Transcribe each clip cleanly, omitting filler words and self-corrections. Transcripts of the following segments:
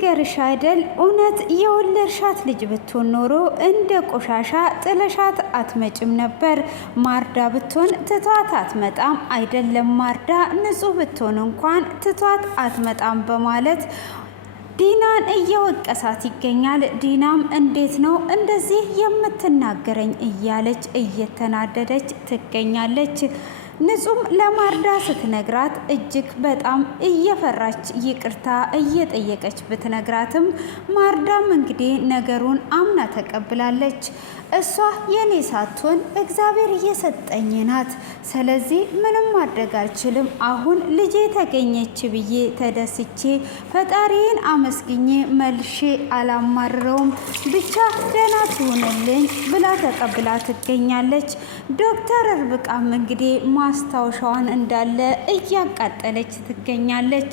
ልንገርሽ አይደል እውነት የወለድሻት ልጅ ብትሆን ኖሮ እንደ ቆሻሻ ጥለሻት አትመጭም ነበር። ማርዳ ብትሆን ትቷት አትመጣም። አይደለም ማርዳ ንጹህ ብትሆን እንኳን ትቷት አትመጣም በማለት ዲናን እየወቀሳት ይገኛል። ዲናም እንዴት ነው እንደዚህ የምትናገረኝ እያለች እየተናደደች ትገኛለች። ንጹም ለማርዳ ስትነግራት እጅግ በጣም እየፈራች ይቅርታ እየጠየቀች ብትነግራትም ማርዳም እንግዲህ ነገሩን አምና ተቀብላለች። እሷ የኔ ሳትሆን እግዚአብሔር እየሰጠኝ ናት። ስለዚህ ምንም ማድረግ አልችልም። አሁን ልጄ ተገኘች ብዬ ተደስቼ ፈጣሪን አመስግኜ መልሼ አላማርረውም። ብቻ ደህና ትሆንልኝ ብላ ተቀብላ ትገኛለች። ዶክተር ርብቃም እንግዲህ ማስታወሻዋን እንዳለ እያቃጠለች ትገኛለች።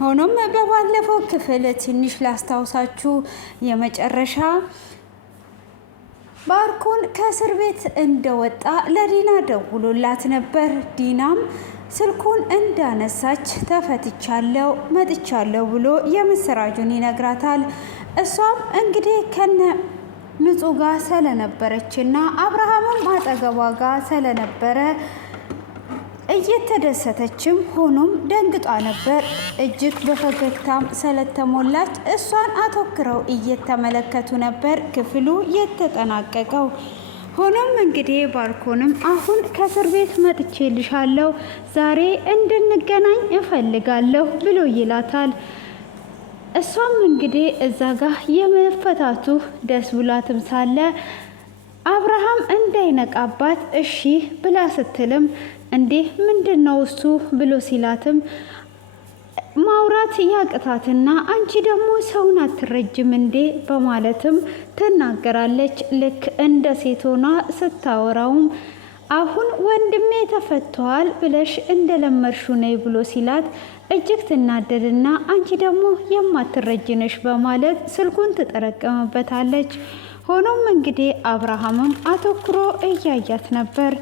ሆኖም በባለፈው ክፍል ትንሽ ላስታውሳችሁ የመጨረሻ ባርኮን ከእስር ቤት እንደወጣ ለዲና ደውሎላት ነበር። ዲናም ስልኩን እንዳነሳች ተፈትቻለሁ መጥቻለሁ ብሎ የምስራጁን ይነግራታል። እሷም እንግዲህ ከነ ንጹህ ጋር ስለነበረችና አብርሃምም አጠገቧ ጋር ስለነበረ እየተደሰተችም ሆኖም ደንግጧ ነበር። እጅግ በፈገግታም ስለተሞላች እሷን አተኩረው እየተመለከቱ ነበር ክፍሉ የተጠናቀቀው። ሆኖም እንግዲህ ባርኮንም አሁን ከእስር ቤት መጥቼልሻለሁ፣ ዛሬ እንድንገናኝ እፈልጋለሁ ብሎ ይላታል። እሷም እንግዲህ እዛ ጋር የመፈታቱ ደስ ብሏትም ሳለ አብርሃም እንዳይነቃባት እሺ ብላ ስትልም እንዴ ምንድነው እሱ ብሎ ሲላትም ማውራት ያቅታትና አንቺ ደግሞ ሰውን አትረጅም እንዴ በማለትም ትናገራለች። ልክ እንደ ሴቶና ስታወራውም አሁን ወንድሜ ተፈቷል ብለሽ እንደለመድሹ ነይ ብሎ ሲላት እጅግ ትናደድና አንቺ ደግሞ የማትረጅነሽ በማለት ስልኩን ትጠረቀምበታለች። ሆኖም እንግዲህ አብርሃምም አተኩሮ እያያት ነበር።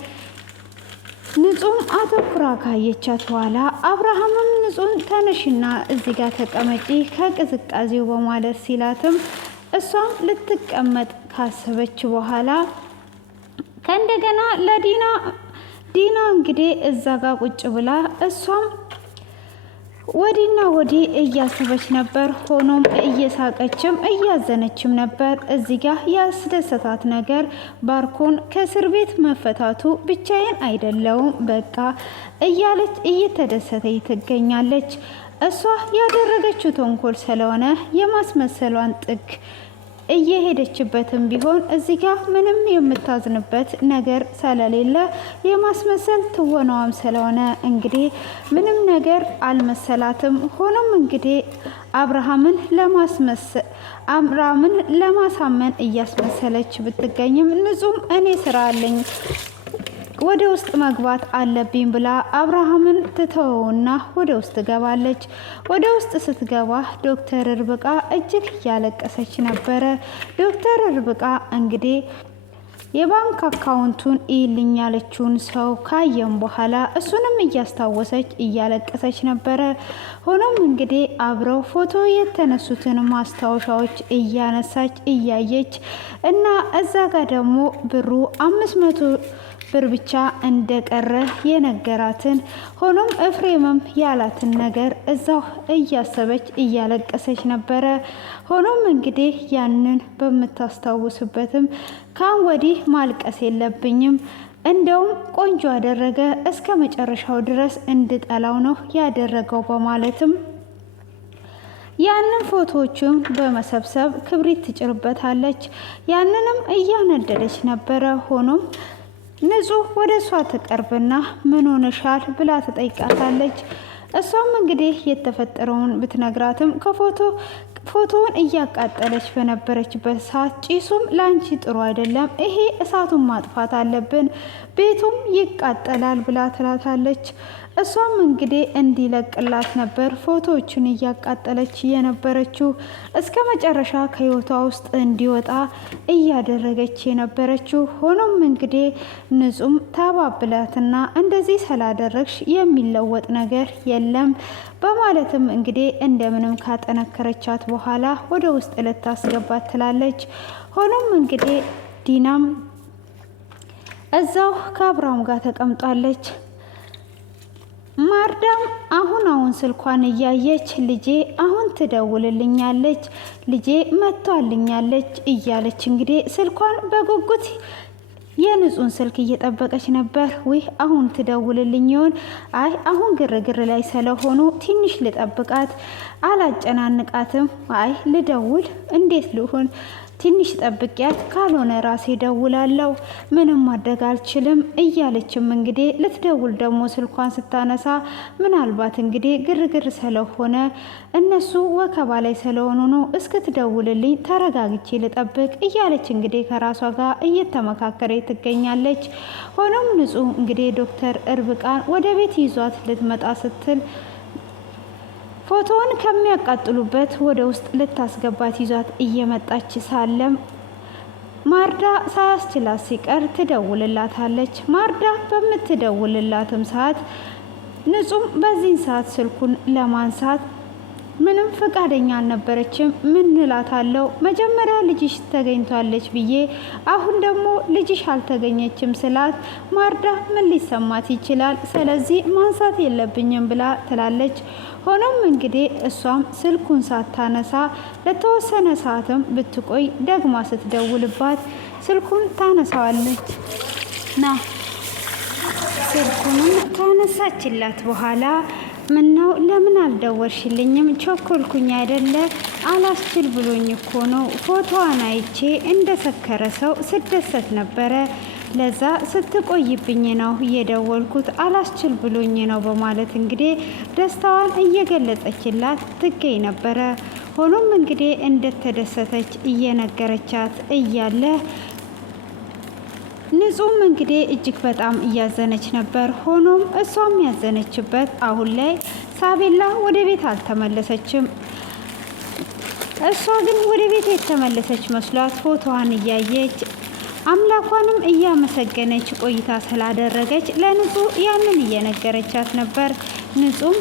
ንጹም አተኩራ ካየቻት በኋላ አብርሃምም ንጹን ተነሽና እዚህ ጋር ተቀመጪ ከቅዝቃዜው በማለት ሲላትም እሷም ልትቀመጥ ካሰበች በኋላ ከእንደገና ዲና እንግዲህ እዛ ጋር ቁጭ ብላ እሷም ወዲና ወዲህ እያሰበች ነበር። ሆኖም እየሳቀችም እያዘነችም ነበር። እዚህ ጋር ያስደሰታት ነገር ባርኮን ከእስር ቤት መፈታቱ ብቻዬን አይደለውም በቃ እያለች እየተደሰተች ትገኛለች። እሷ ያደረገችው ተንኮል ስለሆነ የማስመሰሏን ጥግ እየሄደችበትም ቢሆን እዚህ ጋር ምንም የምታዝንበት ነገር ስለሌለ የማስመሰል ትወናዋም ስለሆነ እንግዲህ ምንም ነገር አልመሰላትም። ሆኖም እንግዲህ አብርሃምን ለማሳመን እያስመሰለች ብትገኝም ንጹም እኔ ስራ አለኝ ወደ ውስጥ መግባት አለብኝ ብላ አብርሃምን ትተወውና ወደ ውስጥ ትገባለች። ወደ ውስጥ ስትገባ ዶክተር ርብቃ እጅግ እያለቀሰች ነበረ። ዶክተር ርብቃ እንግዲህ የባንክ አካውንቱን ይልኝ ያለችውን ሰው ካየም በኋላ እሱንም እያስታወሰች እያለቀሰች ነበረ። ሆኖም እንግዲህ አብረው ፎቶ የተነሱትን ማስታወሻዎች እያነሳች እያየች እና እዛ ጋር ደግሞ ብሩ 500 ብር ብቻ እንደቀረ የነገራትን ሆኖም ኤፍሬምም ያላትን ነገር እዛው እያሰበች እያለቀሰች ነበረ። ሆኖም እንግዲህ ያንን በምታስታውስበትም ካን ወዲህ ማልቀስ የለብኝም እንደውም ቆንጆ አደረገ እስከ መጨረሻው ድረስ እንድጠላው ነው ያደረገው በማለትም ያንን ፎቶዎቹን በመሰብሰብ ክብሪት ትጭርበታለች። ያንንም እያነደደች ነበረ። ሆኖም ንጹህ ወደ እሷ ትቀርብና ምን ሆነሻል ብላ ትጠይቃታለች። እሷም እንግዲህ የተፈጠረውን ብትነግራትም ፎቶውን እያቃጠለች በነበረችበት ሰዓት ጭሱም ላንቺ ጥሩ አይደለም፣ ይሄ እሳቱን ማጥፋት አለብን፣ ቤቱም ይቃጠላል ብላ ትላታለች። እሷም እንግዲህ እንዲለቅላት ነበር ፎቶዎቹን እያቃጠለች የነበረችው። እስከ መጨረሻ ከህይወቷ ውስጥ እንዲወጣ እያደረገች የነበረችው። ሆኖም እንግዲህ ንጹም ታባብላትና እንደዚህ ስላደረግሽ የሚለወጥ ነገር የለም በማለትም እንግዲህ እንደምንም ካጠነከረቻት በኋላ ወደ ውስጥ ልታስገባት ትላለች። ሆኖም እንግዲህ ዲናም እዛው ከአብርሃም ጋር ተቀምጣለች። ማርዳም አሁን ስልኳን እያየች ልጄ አሁን ትደውልልኛለች፣ ልጄ መጥቷልኛለች እያለች እንግዲህ ስልኳን በጉጉት የንጹን ስልክ እየጠበቀች ነበር። ወይ አሁን ትደውልልኝ ይሆን? አይ አሁን ግርግር ላይ ስለሆኑ ትንሽ ልጠብቃት፣ አላጨናንቃትም። አይ ልደውል፣ እንዴት ልሁን? ትንሽ ጠብቂያት፣ ካልሆነ ራሴ ደውላለሁ፣ ምንም ማድረግ አልችልም እያለችም እንግዲህ ልትደውል ደግሞ ስልኳን ስታነሳ ምናልባት እንግዲህ ግርግር ስለሆነ እነሱ ወከባ ላይ ስለሆኑ ነው፣ እስክትደውልልኝ ተረጋግቼ ልጠብቅ እያለች እንግዲህ ከራሷ ጋር እየተመካከረ ትገኛለች። ሆኖም ንጹህ እንግዲህ ዶክተር እርብቃን ወደ ቤት ይዟት ልትመጣ ስትል ፎቶውን ከሚያቃጥሉበት ወደ ውስጥ ልታስገባት ይዟት እየመጣች ሳለም ማርዳ ሳያስችላት ሲቀር ትደውልላታለች። ማርዳ በምትደውልላትም ሰዓት ንጹም በዚህን ሰዓት ስልኩን ለማንሳት ምንም ፈቃደኛ አልነበረችም። ምን እላታለሁ? መጀመሪያ ልጅሽ ተገኝቷለች ብዬ አሁን ደግሞ ልጅሽ አልተገኘችም ስላት ማርዳ ምን ሊሰማት ይችላል? ስለዚህ ማንሳት የለብኝም ብላ ትላለች። ሆኖም እንግዲህ እሷም ስልኩን ሳታነሳ ለተወሰነ ሰዓትም ብትቆይ ደግማ ስትደውልባት ስልኩን ታነሳዋለች። ስልኩንም ካነሳችላት በኋላ ምነው ለምን አልደወልሽልኝም? ቸኮልኩኝ አይደለ? አላስችል ብሎኝ እኮ ነው። ፎቶዋን አይቼ እንደሰከረ ሰው ስደሰት ነበረ። ለዛ ስትቆይብኝ ነው የደወልኩት፣ አላስችል ብሎኝ ነው በማለት እንግዲህ ደስታዋን እየገለጸችላት ትገኝ ነበረ። ሆኖም እንግዲህ እንደተደሰተች እየነገረቻት እያለ ንጹም እንግዲህ እጅግ በጣም እያዘነች ነበር። ሆኖም እሷም ያዘነችበት አሁን ላይ ሳቤላ ወደ ቤት አልተመለሰችም። እሷ ግን ወደ ቤት የተመለሰች መስሏት ፎቶዋን እያየች አምላኳንም እያመሰገነች ቆይታ ስላደረገች ለንጹህ ያንን እየነገረቻት ነበር። ንጹም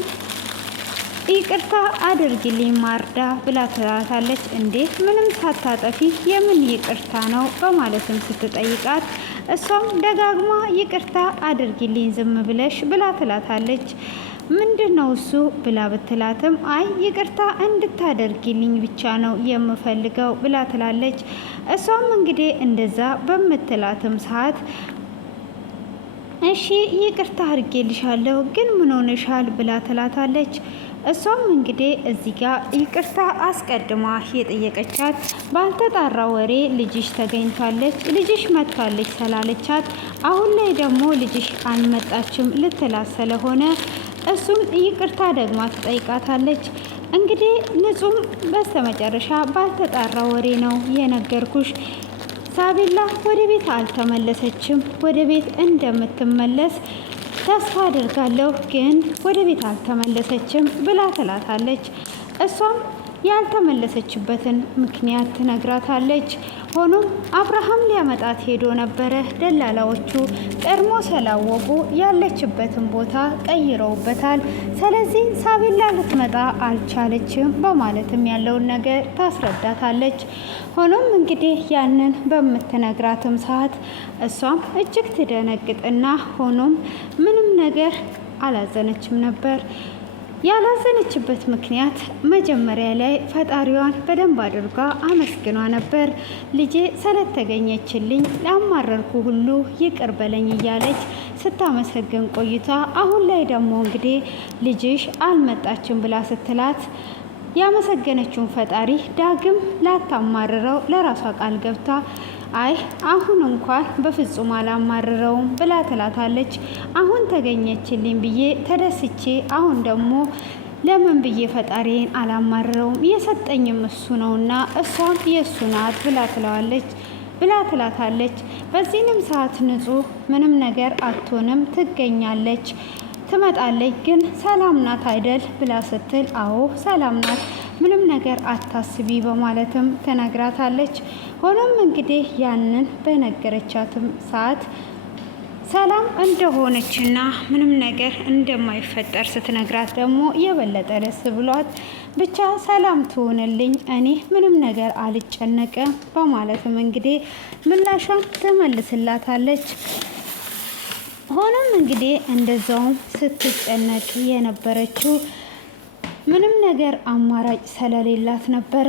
ይቅርታ አድርጊልኝ ማርዳ ብላ ትላታለች። እንዴ ምንም ሳታጠፊ የምን ይቅርታ ነው በማለትም ስትጠይቃት እሷም ደጋግማ ይቅርታ አድርጊልኝ ዝም ብለሽ ብላ ትላታለች። ምንድነው እሱ ብላ ብትላትም አይ ይቅርታ እንድታደርጊልኝ ብቻ ነው የምፈልገው ብላ ትላለች። እሷም እንግዲህ እንደዛ በምትላትም ሰዓት እሺ ይቅርታ አድርጌልሻለሁ ግን ምን ሆነሻል ብላ ትላታለች። እሷም እንግዲህ እዚህ ጋር ይቅርታ አስቀድማ የጠየቀቻት ባልተጣራ ወሬ ልጅሽ ተገኝቷለች፣ ልጅሽ መጥቷለች ስላለቻት አሁን ላይ ደግሞ ልጅሽ አልመጣችም ልትላት ስለሆነ እሱም ይቅርታ ደግማ ትጠይቃታለች። እንግዲህ ንጹም በስተመጨረሻ ባልተጣራ ወሬ ነው የነገርኩሽ፣ ሳቤላ ወደ ቤት አልተመለሰችም፣ ወደ ቤት እንደምትመለስ ተስፋ አድርጋለሁ፣ ግን ወደ ቤት አልተመለሰችም ብላ ትላታለች። እሷም ያልተመለሰችበትን ምክንያት ትነግራታለች። ሆኖም አብርሃም ሊያመጣት ሄዶ ነበረ። ደላላዎቹ ቀድሞ ስላወቁ ያለችበትን ቦታ ቀይረውበታል። ስለዚህ ሳቤላ ልትመጣ አልቻለችም በማለትም ያለውን ነገር ታስረዳታለች። ሆኖም እንግዲህ ያንን በምትነግራትም ሰዓት እሷም እጅግ ትደነግጥና ሆኖም ምንም ነገር አላዘነችም ነበር። ያላዘነችበት ምክንያት መጀመሪያ ላይ ፈጣሪዋን በደንብ አድርጋ አመስግኗ ነበር። ልጄ ስለተገኘችልኝ ላማረርኩ ሁሉ ይቅር በለኝ እያለች ስታመሰግን ቆይታ አሁን ላይ ደግሞ እንግዲህ ልጅሽ አልመጣችም ብላ ስትላት ያመሰገነችውን ፈጣሪ ዳግም ላታማርረው ለራሷ ቃል ገብታ አይ አሁን እንኳን በፍጹም አላማርረውም ብላ ትላታለች። አሁን ተገኘችልኝ ብዬ ተደስቼ አሁን ደግሞ ለምን ብዬ ፈጣሪን አላማርረውም የሰጠኝም እሱ ነውና እሷም የእሱ ናት ብላ ትላታለች። በዚህንም ሰዓት ንጹህ ምንም ነገር አትሆንም ትመጣለች። ግን ሰላም ናት አይደል ብላ ስትል አዎ ሰላም ናት፣ ምንም ነገር አታስቢ በማለትም ትነግራታለች። ሆኖም እንግዲህ ያንን በነገረቻትም ሰዓት ሰላም እንደሆነችና ምንም ነገር እንደማይፈጠር ስትነግራት ደግሞ የበለጠ ደስ ብሏት ብቻ ሰላም ትሆንልኝ እኔ ምንም ነገር አልጨነቅም በማለትም እንግዲህ ምላሿን ትመልስላታለች። ሆኖም እንግዲህ እንደዛውም ስትጨነቅ የነበረችው ምንም ነገር አማራጭ ስለሌላት ነበረ።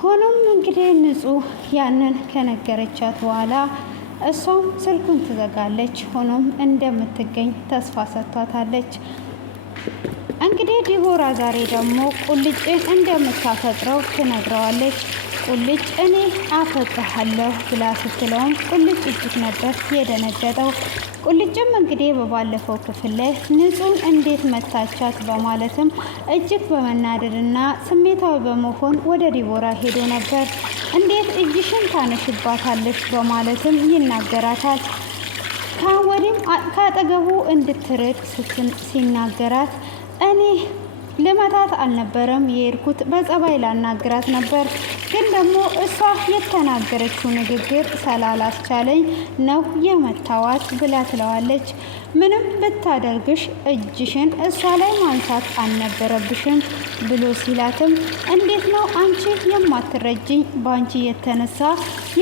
ሆኖም እንግዲህ ንጹህ ያንን ከነገረቻት በኋላ እሷም ስልኩን ትዘጋለች። ሆኖም እንደምትገኝ ተስፋ ሰጥቷታለች። እንግዲህ ዲቦራ ዛሬ ደግሞ ቁልጭን እንደምታፈቅረው ትነግረዋለች። ቁልጭ እኔ አፈቅርሃለሁ ብላ ስትለውም ቁልጭ እጅግ ነበር የደነገጠው። ቁልጭም እንግዲህ በባለፈው ክፍል ላይ ንጹህን እንዴት መታቻት በማለትም እጅግ በመናደድና ስሜታዊ በመሆን ወደ ዲቦራ ሄዶ ነበር። እንዴት እጅሽን ታነሽባታለች በማለትም ይናገራታል። ከወዲህም ከአጠገቡ እንድትርቅ ሲናገራት እኔ ልመታት አልነበረም የሄድኩት በጸባይ ላናግራት ነበር፣ ግን ደግሞ እሷ የተናገረችው ንግግር ስላላስቻለኝ ነው የመታዋት ብላ ትለዋለች። ምንም ብታደርግሽ እጅሽን እሷ ላይ ማንሳት አልነበረብሽም ብሎ ሲላትም እንዴት ነው አንቺ የማትረጅኝ? በአንቺ የተነሳ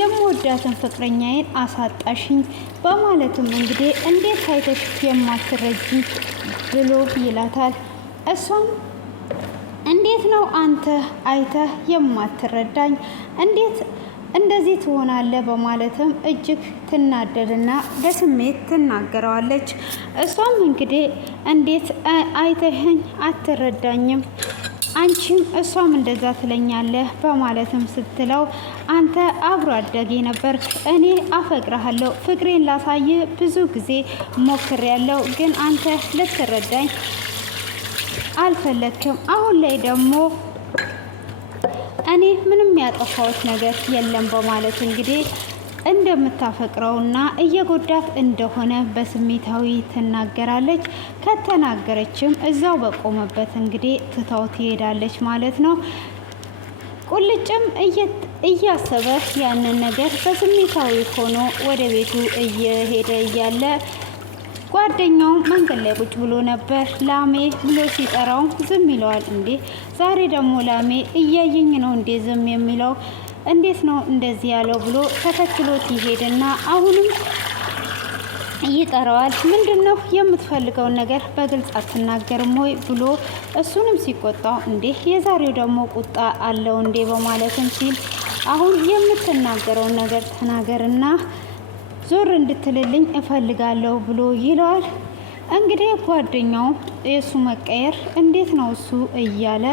የምወዳትን ፍቅረኛዬን አሳጣሽኝ በማለትም እንግዲህ እንዴት አይተሽ የማትረጅኝ ብሎ ይላታል። እሷም እንዴት ነው አንተ አይተህ የማትረዳኝ? እንዴት እንደዚህ ትሆናለህ? በማለትም እጅግ ትናደድና በስሜት ትናገረዋለች። እሷም እንግዲህ እንዴት አይተህኝ አትረዳኝም? አንቺም እሷም እንደዛ ትለኛለህ በማለትም ስትለው አንተ አብሮ አደጌ ነበር፣ እኔ አፈቅርሃለሁ፣ ፍቅሬን ላሳይ ብዙ ጊዜ ሞክሬያለሁ፣ ግን አንተ ልትረዳኝ አልፈለክም። አሁን ላይ ደግሞ እኔ ምንም ያጠፋሁት ነገር የለም በማለት እንግዲህ እንደምታፈቅረውና እየጎዳት እንደሆነ በስሜታዊ ትናገራለች። ከተናገረችም እዛው በቆመበት እንግዲህ ትታው ትሄዳለች ማለት ነው። ቁልጭም እያሰበ ያንን ነገር በስሜታዊ ሆኖ ወደ ቤቱ እየሄደ እያለ ጓደኛው መንገድ ላይ ቁጭ ብሎ ነበር። ላሜ ብሎ ሲጠራው ዝም ይለዋል። እንዴ ዛሬ ደግሞ ላሜ እያየኝ ነው እንዴ ዝም የሚለው? እንዴት ነው እንደዚህ ያለው ብሎ ተከትሎት ይሄድና አሁንም ይጠራዋል። ምንድነው የምትፈልገውን ነገር በግልጽ አትናገርም ወይ ብሎ እሱንም ሲቆጣው እንዴ የዛሬው ደግሞ ቁጣ አለው እንዴ በማለትም ሲል አሁን የምትናገረውን ነገር ተናገርና ዞር እንድትልልኝ እፈልጋለሁ ብሎ ይለዋል። እንግዲህ ጓደኛው የሱ መቀየር እንዴት ነው እሱ እያለ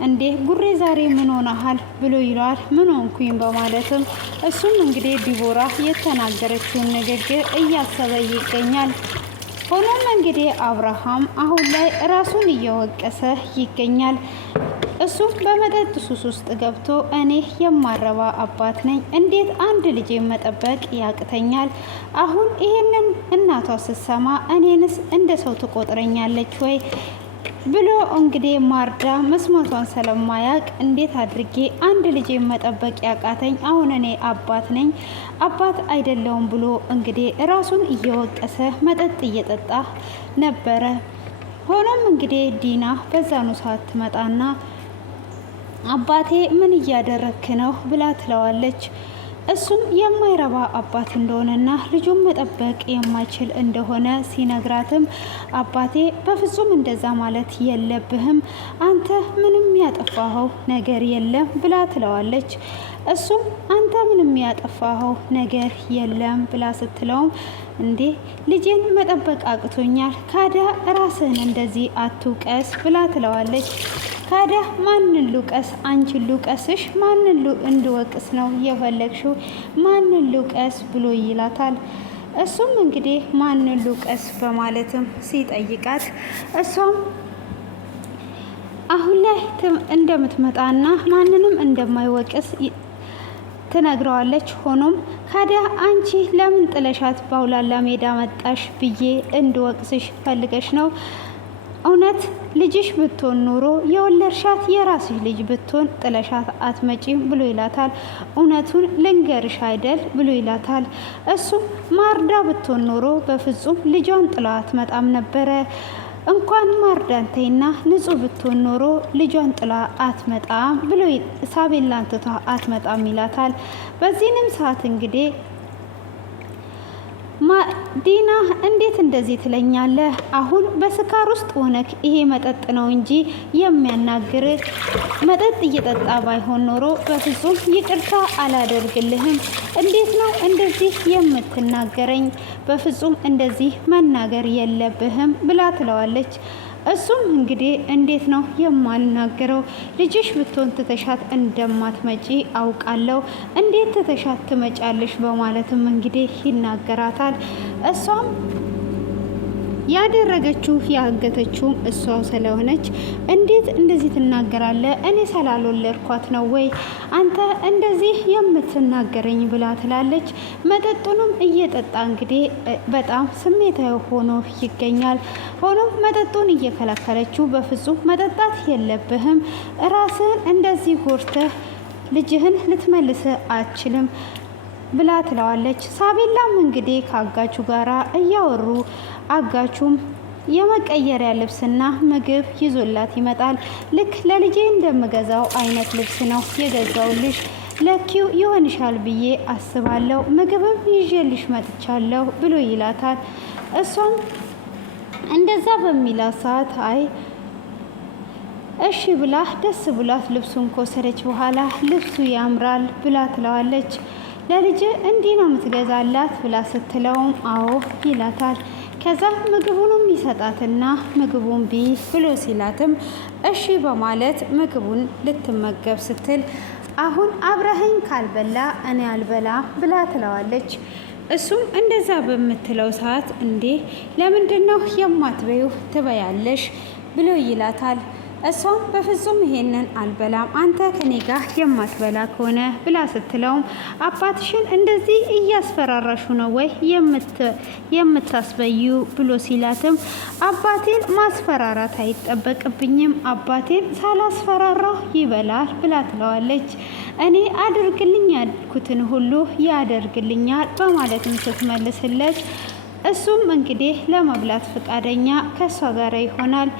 እንዴ ጉሬ ዛሬ ምን ሆነሃል ብሎ ይለዋል። ምን ሆንኩኝ በማለትም እሱም እንግዲህ ዲቦራ የተናገረችውን ንግግር እያሰበ ይገኛል። ሆኖም እንግዲህ አብርሃም አሁን ላይ ራሱን እየወቀሰ ይገኛል። እሱም በመጠጥ ሱስ ውስጥ ገብቶ እኔ የማረባ አባት ነኝ፣ እንዴት አንድ ልጅ መጠበቅ ያቅተኛል? አሁን ይሄንን እናቷ ስትሰማ እኔንስ እንደ ሰው ትቆጥረኛለች ወይ ብሎ እንግዲህ ማርዳ መስማቷን ስለማያቅ እንዴት አድርጌ አንድ ልጅ መጠበቅ ያቃተኝ? አሁን እኔ አባት ነኝ አባት አይደለውም ብሎ እንግዲህ ራሱን እየወቀሰ መጠጥ እየጠጣ ነበረ። ሆኖም እንግዲህ ዲና በዛኑ ሰዓት ትመጣና አባቴ ምን እያደረክ ነው ብላ ትለዋለች። እሱም የማይረባ አባት እንደሆነና ልጁን መጠበቅ የማይችል እንደሆነ ሲነግራትም አባቴ በፍጹም እንደዛ ማለት የለብህም፣ አንተ ምንም ያጠፋኸው ነገር የለም ብላ ትለዋለች። እሱም አንተ ምንም ያጠፋኸው ነገር የለም ብላ ስትለውም እንዴ ልጄን መጠበቅ አቅቶኛል፣ ካዲያ ራስህን እንደዚህ አትውቀስ ብላ ትለዋለች። ካዲያ ማንን ልውቀስ? አንቺን ልውቀስሽ? ማንን እንድወቅስ ነው የፈለግሽው? ማንን ልውቀስ ብሎ ይላታል። እሱም እንግዲህ ማንን ልውቀስ በማለትም ሲጠይቃት እሷም አሁን ላይ እንደምትመጣና ማንንም እንደማይወቅስ ትነግረዋለች። ሆኖም ካዲያ አንቺ ለምን ጥለሻት በአውላላ ሜዳ መጣሽ ብዬ እንድወቅስሽ ፈልገሽ ነው? እውነት ልጅሽ ብትሆን ኖሮ የወለድሻት የራስሽ ልጅ ብትሆን ጥለሻት አትመጪም ብሎ ይላታል። እውነቱን ልንገርሽ አይደል ብሎ ይላታል። እሱም ማርዳ ብትሆን ኖሮ በፍጹም ልጇን ጥላ አትመጣም ነበረ። እንኳን ማርዳንተይና ንጹህ ብትሆን ኖሮ ልጇን ጥላ አትመጣም ብሎ ሳቤላን ትታ አትመጣም ይላታል። በዚህንም ሰዓት እንግዲህ ዲና እንዴት እንደዚህ ትለኛለህ? አሁን በስካር ውስጥ ሆነክ ይሄ መጠጥ ነው እንጂ የሚያናግር መጠጥ እየጠጣ ባይሆን ኖሮ በፍጹም ይቅርታ አላደርግልህም። እንዴት ነው እንደዚህ የምትናገረኝ? በፍጹም እንደዚህ መናገር የለብህም ብላ ትለዋለች። እሱም እንግዲህ እንዴት ነው የማልናገረው? ልጅሽ ብትሆን ትተሻት እንደማትመጪ አውቃለሁ። እንዴት ትተሻት ትመጫለሽ? በማለትም እንግዲህ ይናገራታል። እሷም ያደረገችው ያገተችውም እሷ ስለሆነች እንዴት እንደዚህ ትናገራለህ? እኔ ስላልወለድኳት ነው ወይ አንተ እንደዚህ የምትናገረኝ? ብላ ትላለች። መጠጡንም እየጠጣ እንግዲህ በጣም ስሜታዊ ሆኖ ይገኛል። ሆኖም መጠጡን እየከለከለችው በፍጹም መጠጣት የለብህም፣ ራስህን እንደዚህ ጎርተህ ልጅህን ልትመልስ አትችልም ብላ ትለዋለች። ሳቤላም እንግዲህ ከአጋቹ ጋራ እያወሩ አጋቹም የመቀየሪያ ልብስና ምግብ ይዞላት ይመጣል። ልክ ለልጄ እንደምገዛው አይነት ልብስ ነው የገዛውልሽ፣ ለኪው ይሆንሻል ብዬ አስባለሁ፣ ምግብም ይዤልሽ መጥቻለሁ ብሎ ይላታል። እሷም እንደዛ በሚላት ሰዓት አይ እሺ ብላ ደስ ብላት ልብሱን ከወሰደች በኋላ ልብሱ ያምራል ብላ ትለዋለች። ለልጅ እንዲህ ነው የምትገዛላት ብላ ስትለውም አዎ ይላታል። ከዛ ምግቡንም ይሰጣትና ምግቡን ቢ ብሎ ሲላትም እሺ በማለት ምግቡን ልትመገብ ስትል አሁን አብረኸኝ ካልበላ እኔ አልበላ ብላ ትለዋለች። እሱም እንደዛ በምትለው ሰዓት እንዴ ለምንድን ነው የማትበዩ ትበያለሽ ብሎ ይላታል። እሷም በፍጹም ይሄንን አልበላም አንተ ከኔ ጋር የማትበላ ከሆነ ብላ ስትለውም አባትሽን እንደዚህ እያስፈራራሹ ነው ወይ የምታስበዩ ብሎ ሲላትም አባቴን ማስፈራራት አይጠበቅብኝም፣ አባቴን ሳላስፈራራው ይበላል ብላ ትለዋለች። እኔ አድርግልኝ ያልኩትን ሁሉ ያደርግልኛል በማለትም ስትመልስለት እሱም እንግዲህ ለመብላት ፈቃደኛ ከሷ ጋር ይሆናል።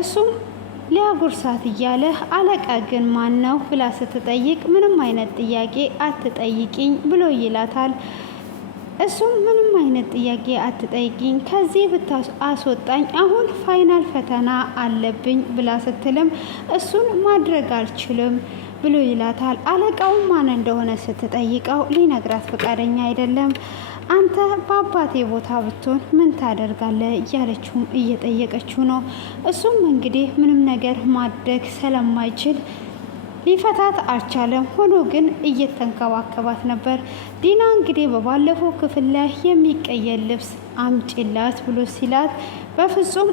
እሱም ሊያጉርሳት እያለ አለቃ ግን ማን ነው ብላ ስትጠይቅ ምንም አይነት ጥያቄ አትጠይቂኝ ብሎ ይላታል። እሱም ምንም አይነት ጥያቄ አትጠይቂኝ ከዚህ ብታስወጣኝ አሁን ፋይናል ፈተና አለብኝ ብላ ስትልም እሱን ማድረግ አልችልም ብሎ ይላታል። አለቃው ማን እንደሆነ ስትጠይቀው ሊነግራት ፈቃደኛ አይደለም። አንተ በአባቴ ቦታ ብትሆን ምን ታደርጋለህ እያለችውም እየጠየቀችው ነው። እሱም እንግዲህ ምንም ነገር ማድረግ ስለማይችል ሊፈታት አልቻለም። ሆኖ ግን እየተንከባከባት ነበር። ዲና እንግዲህ በባለፈው ክፍል ላይ የሚቀየር ልብስ አምጪላት ብሎ ሲላት በፍጹም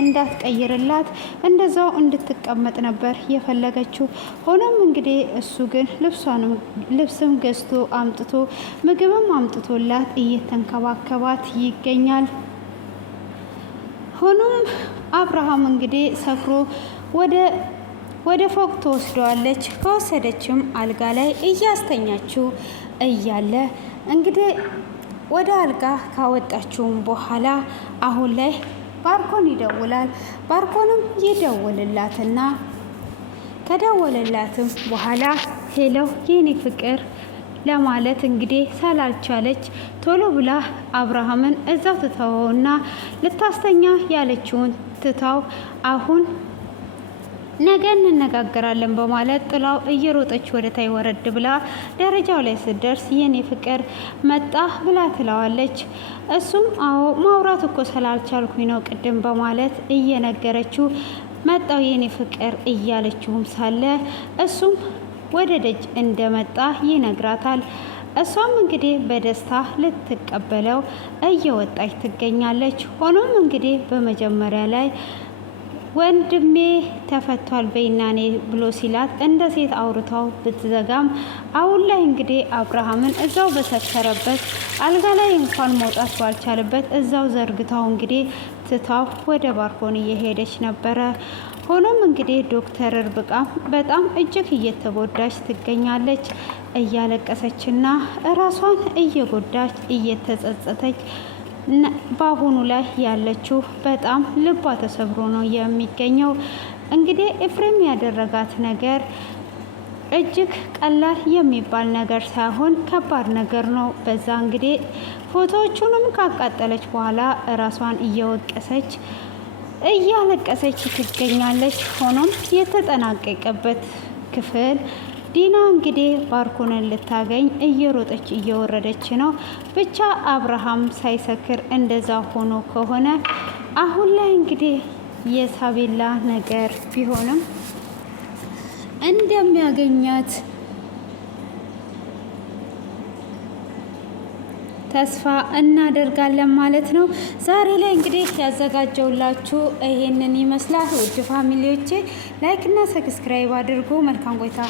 እንዳትቀይርላት እንደዛው እንድትቀመጥ ነበር የፈለገችው። ሆኖም እንግዲህ እሱ ግን ልብስም ገዝቶ አምጥቶ ምግብም አምጥቶላት እየተንከባከባት ይገኛል። ሆኖም አብርሃም እንግዲህ ሰክሮ ወደ ፎቅ ትወስደዋለች። ከወሰደችም አልጋ ላይ እያስተኛችው እያለ እንግዲህ ወደ አልጋ ካወጣችውም በኋላ አሁን ላይ ባርኮን ይደውላል። ባርኮንም ይደውልላትና ከደወለላትም በኋላ ሄሎ የኔ ፍቅር ለማለት እንግዲህ ስላልቻለች ቶሎ ብላ አብርሃምን እዛው ትተወውና ልታስተኛ ያለችውን ትታው አሁን ነገ እንነጋገራለን በማለት ጥላው እየሮጠች ወደ ታይ ወረድ ብላ ደረጃው ላይ ስትደርስ የኔ ፍቅር መጣ ብላ ትለዋለች። እሱም አዎ ማውራት እኮ ስላልቻልኩኝ ነው ቅድም በማለት እየነገረችው መጣው የኔ ፍቅር እያለችውም ሳለ እሱም ወደ ደጅ እንደመጣ ይነግራታል። እሷም እንግዲህ በደስታ ልትቀበለው እየወጣች ትገኛለች። ሆኖም እንግዲህ በመጀመሪያ ላይ ወንድሜ ተፈቷል በይናኔ ብሎ ሲላት እንደ ሴት አውርታው ብትዘጋም አሁን ላይ እንግዲህ አብርሃምን እዛው በሰከረበት አልጋ ላይ እንኳን መውጣት ባልቻለበት እዛው ዘርግታው እንግዲህ ትታው ወደ ባርኮን እየሄደች ነበረ። ሆኖም እንግዲህ ዶክተር ርብቃ በጣም እጅግ እየተጎዳች ትገኛለች። እያለቀሰችና ራሷን እየጎዳች እየተጸጸተች በአሁኑ ላይ ያለችው በጣም ልቧ ተሰብሮ ነው የሚገኘው። እንግዲህ ኤፍሬም ያደረጋት ነገር እጅግ ቀላል የሚባል ነገር ሳይሆን ከባድ ነገር ነው። በዛ እንግዲህ ፎቶዎቹንም ካቃጠለች በኋላ ራሷን እየወቀሰች እያለቀሰች ትገኛለች። ሆኖም የተጠናቀቀበት ክፍል ዲና እንግዲህ ባርኮንን ልታገኝ እየሮጠች እየወረደች ነው። ብቻ አብርሃም ሳይሰክር እንደዛ ሆኖ ከሆነ አሁን ላይ እንግዲህ የሳቤላ ነገር ቢሆንም እንደሚያገኛት ተስፋ እናደርጋለን ማለት ነው። ዛሬ ላይ እንግዲህ ያዘጋጀውላችሁ ይሄንን ይመስላል። ውድ ፋሚሊዎቼ ላይክ እና ሰብስክራይብ አድርጉ። መልካም ቆይታ